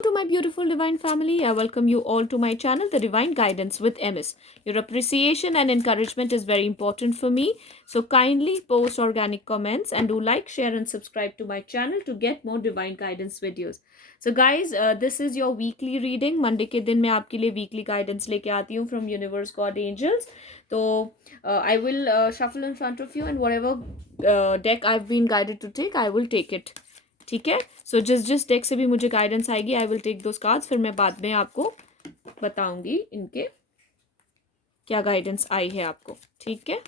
To my beautiful divine family, I welcome you all to my channel, The Divine Guidance with MS. Your appreciation and encouragement is very important for me. So kindly post organic comments and do like, share and subscribe to my channel to get more divine guidance videos. So guys, this is your weekly reading. Monday के दिन मैं आपके लिए weekly guidance लेके आती हूँ from Universe God Angels. So I will shuffle in front of you and whatever deck I've been guided to take, I will take it. ठीक है. सो जिस डेक से भी मुझे गाइडेंस आएगी I will take those cards. फिर मैं बाद में आपको बताऊंगी इनके क्या गाइडेंस आई है आपको. ठीक है,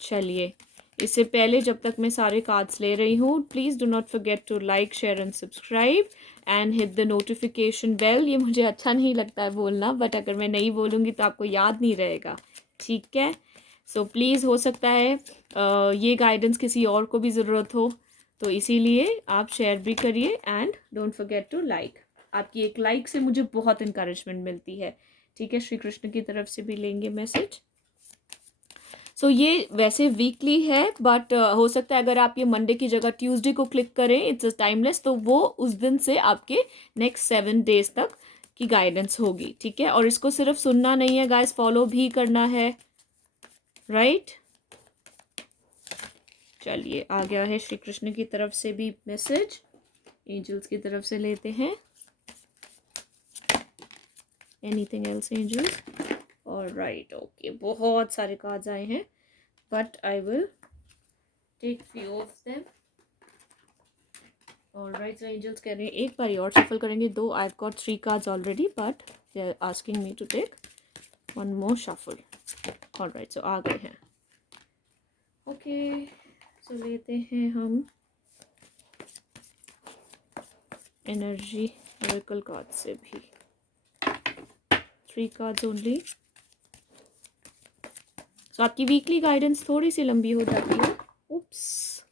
चलिए. इससे पहले जब तक मैं सारे कार्ड्स ले रही हूँ, please do not forget to like, share and subscribe and hit the notification bell. ये मुझे अच्छा नहीं लगता है बोलना, बट अगर मैं नहीं बोलूँगी तो आपको याद नहीं रहेगा. ठीक है. सो प्लीज़, हो सकता है ये गाइडेंस किसी और को भी ज़रूरत हो, तो इसीलिए आप शेयर भी करिए and don't forget to like. आपकी एक लाइक से मुझे बहुत इंकरेजमेंट मिलती है. ठीक है, श्री कृष्ण की तरफ से भी लेंगे मैसेज. सो ये वैसे वीकली है, बट हो सकता है अगर आप ये मंडे की जगह ट्यूसडे को क्लिक करें, इट्स टाइमलेस, तो वो उस दिन से आपके नेक्स्ट 7 days तक की गाइडेंस होगी. ठीक है, और इसको सिर्फ सुनना नहीं है गाइस, फॉलो भी करना है. राइट. चलिए, आ गया है श्री कृष्ण की तरफ से भी मैसेज. एंजल्स की तरफ से लेते हैं. Anything else angels? All right, okay. बहुत सारे कार्ड्स आए हैं, but I will take few of them. All right, so angels कह रहे हैं एक बार और सफल करेंगे. Though I have got 3 cards already, but they are asking me to take one more shuffle. All right, so आ गए हैं. ओके, सो लेते हैं हम एनर्जी ओरेकल कार्ड से भी 3 कार्ड्स ओनली. सो आपकी वीकली गाइडेंस थोड़ी सी लंबी हो जाती है. उप्स,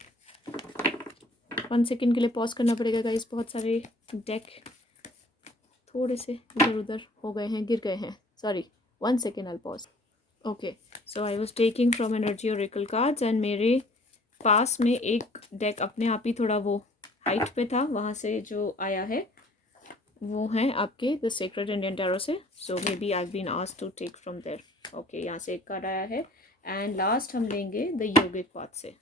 1 सेकेंड के लिए पॉज करना पड़ेगा गाइस. बहुत सारे डेक थोड़े से इधर उधर हो गए हैं, गिर गए हैं. Sorry, 1 second, I pause. Okay, so I was taking from energy Oracle cards and मेरे पास में एक डेक अपने आप ही थोड़ा वो हाइट पे था, वहाँ से जो आया है वो है आपके द सीक्रेट इंडियन टैरो से. So maybe I been asked to take from there. Okay, यहाँ से एक कार्ड आया है. एंड लास्ट हम लेंगे द योगिक पाथ से.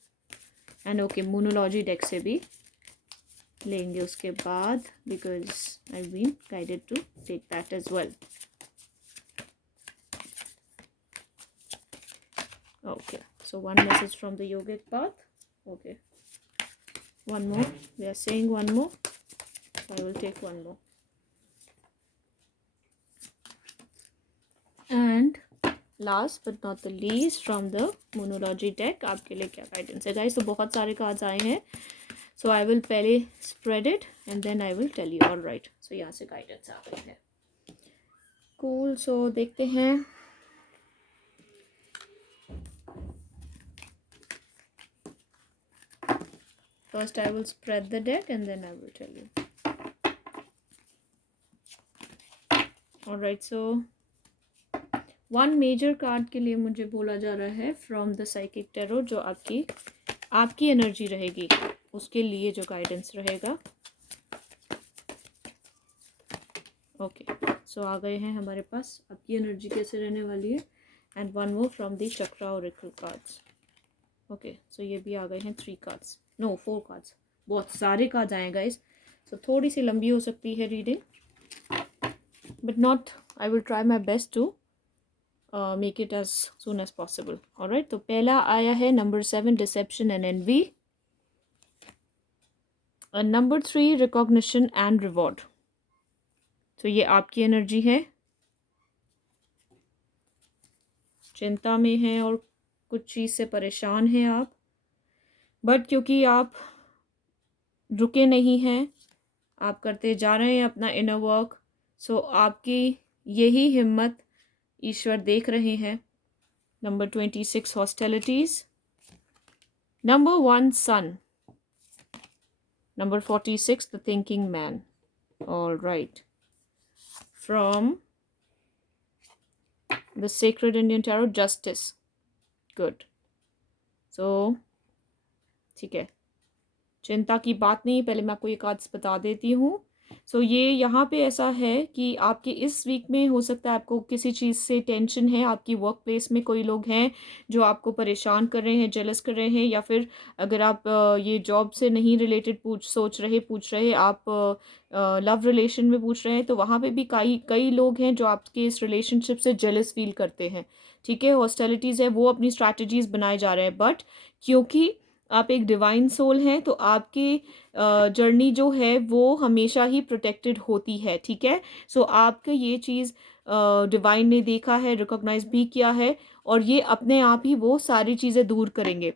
एंड ओके, मोनोलॉजी डेक से भी लेंगे उसके बाद, because I been guided to take that as well. Okay, so one message from the yogic path. Okay, one more. They are saying one more. I will take one more. And last but not the least, from the monology deck, आपके लिए क्या guidance है guys? तो बहुत सारे cards आए हैं, so I will पहले spread it and then I will tell you. All right, so यहाँ से guidance आ गई है. Cool. So देखते हैं. First I will spread the deck and then I will tell you. Alright, so 1 major card के लिए मुझे बोला जा रहा है फ्रॉम द साइकिक टैरो, जो आपकी एनर्जी रहेगी उसके लिए जो गाइडेंस रहेगा. ओके, सो आ गए हैं हमारे पास आपकी एनर्जी कैसे रहने वाली है. And 1 more from the chakra oracle cards. Okay, so ये भी आ गए हैं 3 कार्ड्स, नो 4 कार्ड्स. बहुत सारे कार्ड्स आए गाइस, सो थोड़ी सी लंबी हो सकती है reading, but not, I will try my best to make it as soon as possible. Alright, तो पहला आया है number 7, deception and envy. Number 3, recognition and reward. तो ये आपकी एनर्जी है, चिंता में है और कुछ चीज़ से परेशान हैं आप, बट क्योंकि आप रुके नहीं हैं, आप करते जा रहे हैं अपना इनर वर्क. सो आपकी यही हिम्मत ईश्वर देख रहे हैं. Number 26, hostilities. Number 1, sun. Number 46, the thinking man. All right, from the sacred Indian tarot, justice. Good. So ठीक है, चिंता की बात नहीं. पहले मैं आपको ये कार्ड्स बता देती हूँ. सो ये यहाँ पे ऐसा है कि आपके इस वीक में हो सकता है आपको किसी चीज़ से टेंशन है, आपकी वर्क प्लेस में कोई लोग हैं जो आपको परेशान कर रहे हैं, जेलस कर रहे हैं, या फिर अगर आप ये जॉब से नहीं रिलेटेड पूछ रहे आप लव रिलेशन में पूछ रहे हैं, तो वहाँ पे भी कई कई लोग हैं जो आपके इस रिलेशनशिप से जेलस फील करते हैं। ठीक है, हॉस्टिलिटीज़ है, वो अपनी स्ट्रैटेजीज बनाए जा रहे हैं, बट क्योंकि आप एक डिवाइन सोल हैं तो आपकी जर्नी जो है वो हमेशा ही प्रोटेक्टेड होती है। ठीक है, सो आपका ये चीज़ डिवाइन ने देखा है, रिकॉग्नाइज भी किया है, और ये अपने आप ही वो सारी चीज़ें दूर करेंगे।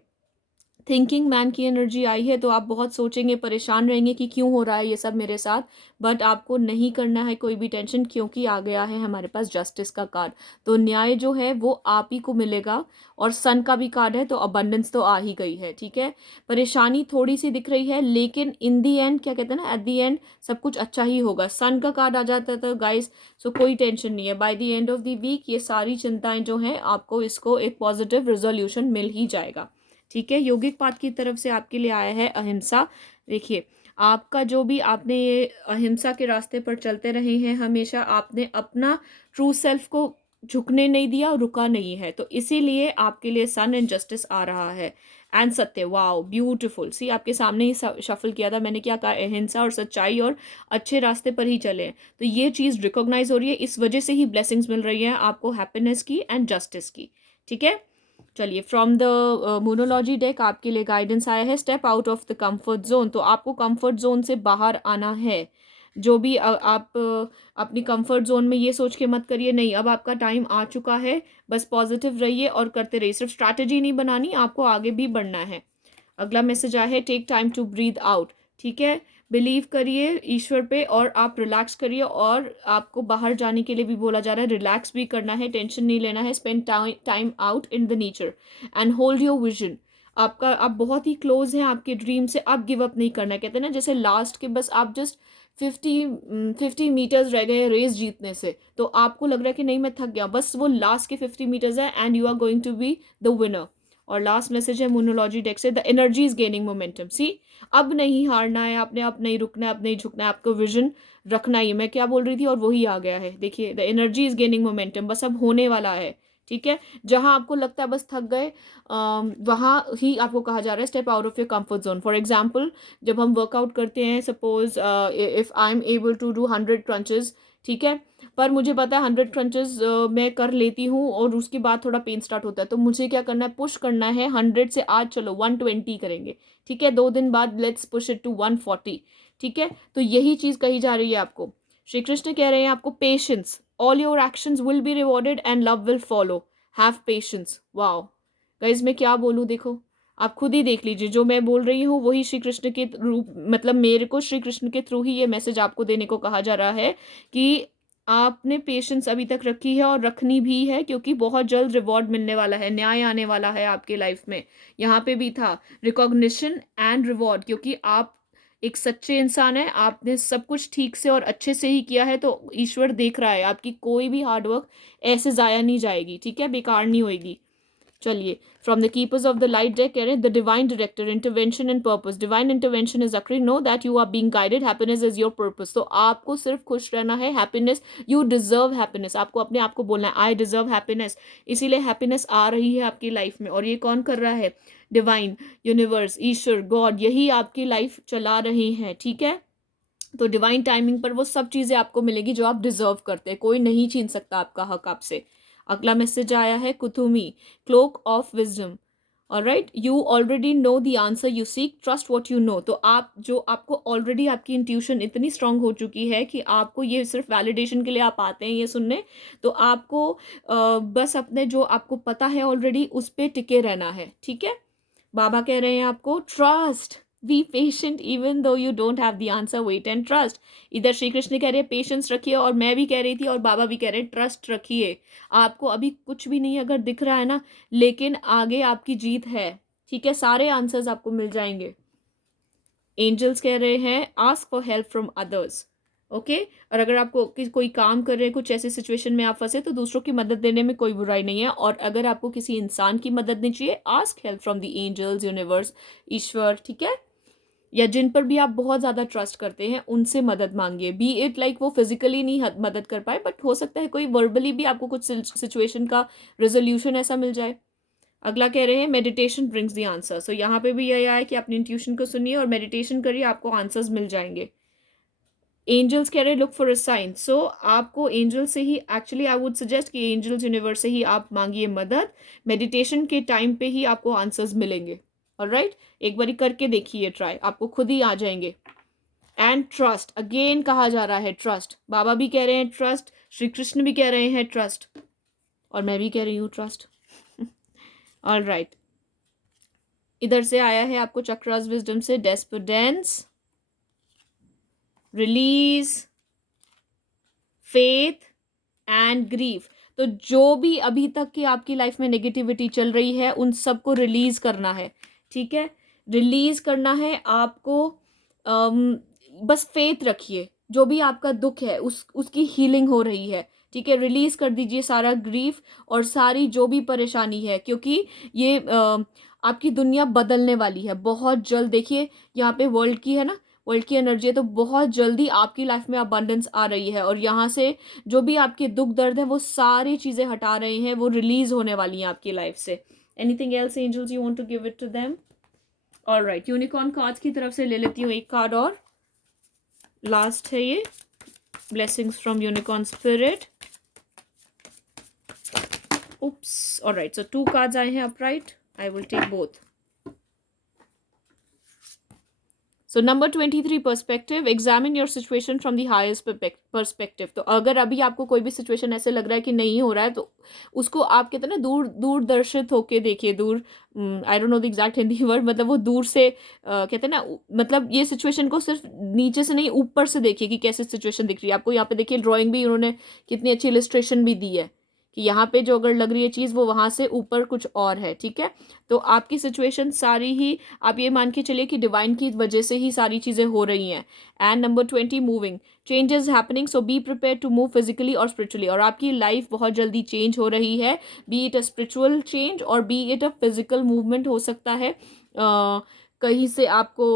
थिंकिंग मैन की एनर्जी आई है तो आप बहुत सोचेंगे, परेशान रहेंगे कि क्यों हो रहा है ये सब मेरे साथ, बट आपको नहीं करना है कोई भी टेंशन, क्योंकि आ गया है हमारे पास जस्टिस का कार्ड। तो न्याय जो है वो आप ही को मिलेगा, और सन का भी कार्ड है तो अबंडेंस तो आ ही गई है। ठीक है, परेशानी थोड़ी सी दिख रही है, लेकिन इन दी एंड क्या कहते हैं ना, एट दी एंड सब कुछ अच्छा ही होगा। सन का कार्ड आ जाता है तो गाइस, सो कोई टेंशन नहीं है। By the end of the week ये सारी चिंताएं जो हैं आपको इसको एक पॉजिटिव रिजोल्यूशन मिल ही जाएगा। ठीक है, यौगिक पाठ की तरफ से आपके लिए आया है अहिंसा। देखिए, आपका जो भी आपने ये अहिंसा के रास्ते पर चलते रहे हैं, हमेशा आपने अपना ट्रू सेल्फ को झुकने नहीं दिया और रुका नहीं है, तो इसीलिए आपके लिए सन एंड जस्टिस आ रहा है। एंड सत्य, वाओ ब्यूटीफुल। सी आपके सामने ही शफल किया था मैंने, क्या कहा, अहिंसा और सच्चाई और अच्छे रास्ते पर ही चले हैं। तो ये चीज़ रिकॉग्नाइज हो रही है, इस वजह से ही ब्लेसिंग्स मिल रही हैं आपको, हैप्पीनेस की एंड जस्टिस की। ठीक है, चलिए, फ्रॉम द मोनोलॉजी डेक आपके लिए गाइडेंस आया है, step out of the comfort zone. तो आपको कंफर्ट जोन से बाहर आना है। जो भी आप अपनी कंफर्ट जोन में ये सोच के मत करिए नहीं अब आपका टाइम आ चुका है, बस पॉजिटिव रहिए और करते रहिए। सिर्फ स्ट्रैटेजी नहीं बनानी, आपको आगे भी बढ़ना है। अगला मैसेज आया है, take time to breathe out. ठीक है, बिलीव करिए ईश्वर पे और आप रिलैक्स करिए, और आपको बाहर जाने के लिए भी बोला जा रहा है, रिलैक्स भी करना है, टेंशन नहीं लेना है। Spend time out in the nature and hold your vision. आपका आप बहुत ही क्लोज हैं आपके ड्रीम से, आप गिव अप नहीं करना है। कहते हैं ना, जैसे लास्ट के बस आप जस्ट 50 मीटर्स रह गए रेस जीतने से, तो आपको लग रहा है कि नहीं मैं थक गया, बस वो लास्ट के 50 मीटर्स है and you are going to be the winner. और लास्ट मैसेज है मोनोलॉजी डेक से, the energy is gaining momentum. See, अब नहीं हारना है आपने, अब नहीं रुकना है, अब नहीं झुकना है, आपको विजन रखना ही। मैं क्या बोल रही थी और वही आ गया है। देखिए, the energy is gaining momentum, बस अब होने वाला है। ठीक है, जहां आपको लगता है बस थक गए, वहां ही आपको कहा जा रहा है step out of your comfort zone. For example, जब हम वर्कआउट करते हैं, suppose if I am able to do 100 crunches, ठीक है, पर मुझे पता है 100 क्रंचेस मैं कर लेती हूँ और उसके बाद थोड़ा पेन स्टार्ट होता है, तो मुझे क्या करना है, पुश करना है 100 से। आज चलो 120 करेंगे, ठीक है, 2 दिन बाद लेट्स पुश इट टू 140। ठीक है, तो यही चीज़ कही जा रही है आपको। श्री कृष्ण कह रहे हैं आपको patience, all your actions will be rewarded and love will follow, have patience. Wow guys, मैं क्या बोलूँ, देखो आप खुद ही देख लीजिए, जो मैं बोल रही हूँ वही श्री कृष्ण के रूप, मतलब मेरे को श्री कृष्ण के थ्रू ही ये मैसेज आपको देने को कहा जा रहा है कि आपने पेशेंस अभी तक रखी है और रखनी भी है, क्योंकि बहुत जल्द रिवॉर्ड मिलने वाला है, न्याय आने वाला है आपके लाइफ में। यहाँ पे भी था रिकॉग्निशन एंड रिवॉर्ड, क्योंकि आप एक सच्चे इंसान है, आपने सब कुछ ठीक से और अच्छे से ही किया है, तो ईश्वर देख रहा है, आपकी कोई भी हार्डवर्क ऐसे ज़ाया नहीं जाएगी। ठीक है, बेकार नहीं होएगी। चलिए, from the keepers of the light deck कह रहे हैं, the divine director, intervention and purpose, divine intervention is अक्री, know that you are being guided, happiness is your purpose. तो आपको सिर्फ खुश रहना है, हैप्पीनेस, यू डिजर्व हैप्पीनेस, आपको अपने आप को बोलना है आई डिजर्व हैप्पीनेस। इसीलिए हैप्पीनेस आ रही है आपकी लाइफ में, और ये कौन कर रहा है, डिवाइन, यूनिवर्स, ईश्वर, गॉड, यही आपकी लाइफ चला रहे हैं। ठीक है, तो डिवाइन टाइमिंग पर वो सब चीज़ें आपको मिलेगी जो आप डिजर्व करते हैं, कोई नहीं छीन सकता आपका हक आपसे। अगला मैसेज आया है Kuthumi, cloak of wisdom. Alright, you already know the answer you seek, trust what you know. तो आप जो आपको ऑलरेडी आपकी इंट्यूशन इतनी स्ट्रांग हो चुकी है कि आपको ये सिर्फ वैलिडेशन के लिए आप आते हैं ये सुनने, तो आपको बस अपने जो आपको पता है ऑलरेडी उस पर टिके रहना है। ठीक है, बाबा कह रहे हैं आपको trust, be patient even though you don't have the answer, wait and trust. इधर श्री कृष्ण कह रहे हैं पेशेंस रखिए, और मैं भी कह रही थी और बाबा भी कह रहे हैं ट्रस्ट रखिए। आपको अभी कुछ भी नहीं अगर दिख रहा है ना, लेकिन आगे आपकी जीत है। ठीक है, सारे आंसर्स आपको मिल जाएंगे। एंजल्स कह रहे हैं ask for help from others. Okay, और अगर आपको कोई काम कर रहे हैं, कुछ ऐसी सिचुएशन में आप फंसे, तो दूसरों की मदद देने में कोई बुराई नहीं है। और अगर आपको किसी इंसान की मदद नहीं चाहिए, ask help from the angels, universe, ईश्वर। ठीक है, या जिन पर भी आप बहुत ज़्यादा ट्रस्ट करते हैं उनसे मदद मांगिए। बी इट लाइक वो फिजिकली नहीं मदद कर पाए, बट हो सकता है कोई वर्बली भी आपको कुछ सिचुएशन का रेजोल्यूशन ऐसा मिल जाए। अगला कह रहे हैं मेडिटेशन ब्रिंग्स द आंसर। सो यहाँ पे भी यही आया कि अपनी इंट्यूशन को सुनिए और मेडिटेशन करिए, आपको आंसर्स मिल जाएंगे। एंजल्स कह रहे हैं लुक फॉर अ साइन। सो आपको एंजल से ही, एक्चुअली आई वुड सजेस्ट कि एंजल्स यूनिवर्स से ही आप मांगिए मदद। मेडिटेशन के टाइम पे ही आपको आंसर्स मिलेंगे। ऑलराइट, एक बारी करके देखिए ट्राई, आपको खुद ही आ जाएंगे। एंड ट्रस्ट अगेन कहा जा रहा है, ट्रस्ट। बाबा भी कह रहे हैं ट्रस्ट, श्री कृष्ण भी कह रहे हैं ट्रस्ट, और मैं भी कह रही हूँ ट्रस्ट। ऑलराइट, इधर से आया है आपको चक्रास विजडम से डेस्पडेंस, रिलीज, फेथ एंड ग्रीफ। तो जो भी अभी तक की आपकी लाइफ में नेगेटिविटी चल रही है उन सबको रिलीज करना है, ठीक है, रिलीज करना है आपको। बस फेथ रखिए, जो भी आपका दुख है उसकी हीलिंग हो रही है, ठीक है। रिलीज कर दीजिए सारा ग्रीफ और सारी जो भी परेशानी है, क्योंकि ये आपकी दुनिया बदलने वाली है बहुत जल्द। देखिए यहाँ पे वर्ल्ड की है ना, वर्ल्ड की एनर्जी है, तो बहुत जल्दी आपकी लाइफ में अबंडेंस आ रही है और यहाँ से जो भी आपके दुख दर्द है वो सारी चीज़ें हटा रहे हैं, वो रिलीज होने वाली हैं आपकी लाइफ से। Anything else angels you want to give it to them? Alright, unicorn cards की तरफ से ले लेती हूँ एक कार्ड और, लास्ट है ये, blessings from unicorn spirit. oops alright, so 2 cards आए हैं upright, I will take both. So number 23, perspective. Examine your situation from the highest perspective. तो अगर अभी आपको कोई भी सिचुएशन ऐसे लग रहा है कि नहीं हो रहा है तो उसको आप कहते हैं ना दूरदर्शित होके देखिए, दूर, I don't know the exact Hindi word, मतलब वो दूर से कहते हैं ना, मतलब ये सिचुएशन को सिर्फ नीचे से नहीं ऊपर से देखिए कि कैसे सिचुएशन दिख रही है आपको। यहाँ पे देखिए ड्राइंग भी उन्होंने कितनी अच्छी इलिस्ट्रेशन भी दी है कि यहाँ पे जो अगर लग रही है चीज़ वो वहाँ से ऊपर कुछ और है, ठीक है। तो आपकी सिचुएशन सारी ही आप ये मान के चलिए कि डिवाइन की वजह से ही सारी चीज़ें हो रही हैं। And number 20, moving, change is happening, so be prepare to move physically और स्पिरिचुअली। और आपकी लाइफ बहुत जल्दी चेंज हो रही है, be it a spiritual change और be it a physical movement हो सकता है। कहीं से आपको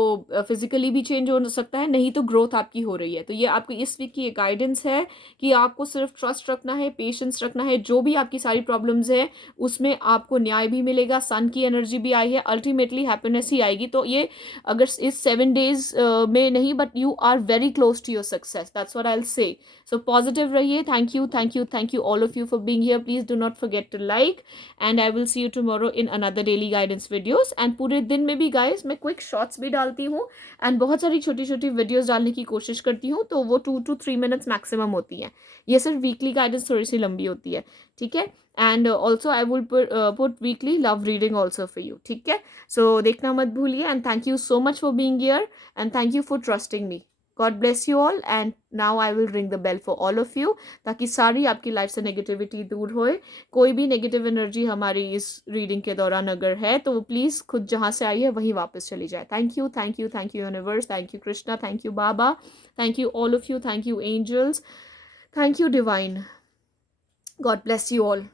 फिजिकली भी चेंज हो सकता है, नहीं तो ग्रोथ आपकी हो रही है। तो ये आपकी इस वीक की गाइडेंस है कि आपको सिर्फ ट्रस्ट रखना है, पेशेंस रखना है, जो भी आपकी सारी प्रॉब्लम्स है उसमें आपको न्याय भी मिलेगा। सन की एनर्जी भी आई है, अल्टीमेटली हैप्पीनेस ही आएगी। तो ये अगर इस 7 days में नहीं, but you are very close to your success, that's what I will say. So positive रहिए। Thank you, thank you, thank you all of you for being here. Please do not forget to like and I will see you tomorrow in another daily guidance videos. And पूरे दिन में भी guys मैं quick shorts भी डालती हूँ and बहुत सारी छोटी छोटी वीडियोस डालने की कोशिश करती हूँ, तो वो 2 to 3 minutes मैक्सिमम होती हैं। ये सिर्फ वीकली गाइडेंस थोड़ी सी लंबी होती है, ठीक है। And also I will put weekly love reading also for you, ठीक है। सो देखना मत भूलिए and thank you so much for being here and thank you for trusting me. God bless you all and now I will ring the bell for all of you, ताकि सारी आपकी life से negativity दूर होए। कोई भी negative energy हमारी इस रीडिंग के दौरान अगर है तो वो प्लीज़ खुद जहाँ से आई है वहीं वापस चली जाए। Thank you, thank you, thank you universe, thank you Krishna, thank you बाबा, thank you all of you, thank you angels, thank you divine. God bless you all.